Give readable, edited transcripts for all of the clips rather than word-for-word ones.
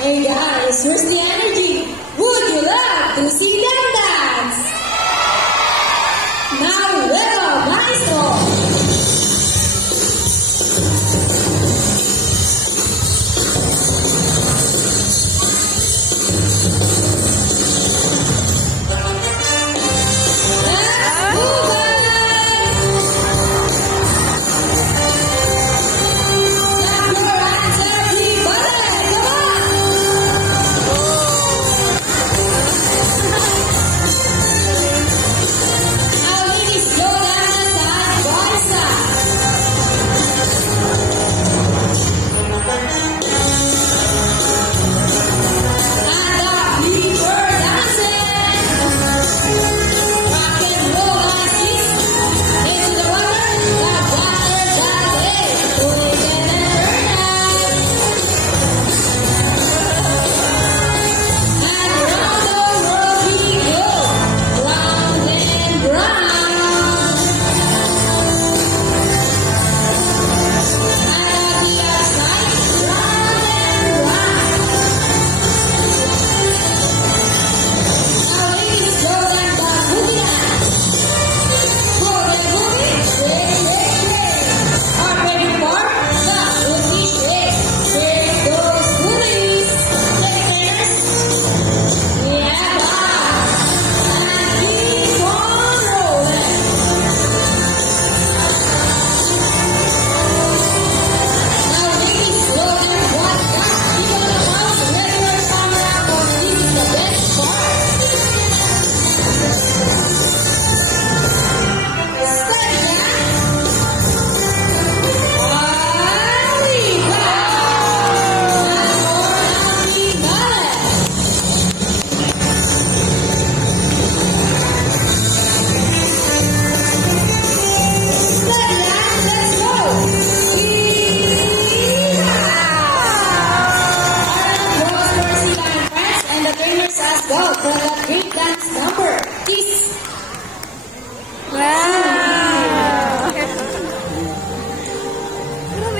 Hey guys, where's the energy? Would you love to see them dance? Now, welcome, Maestro!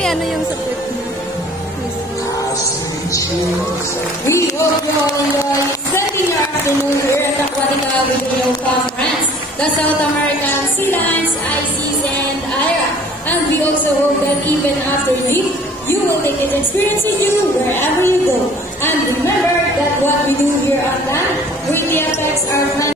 Ano yung support niyo? We hope you all enjoy spending your afternoon here at Aquatica Video Conference, the South American Sea Lions, ICs, and IRA. And we also hope that even after you leave, you will take this experience with you wherever you go. And remember that what we do here on land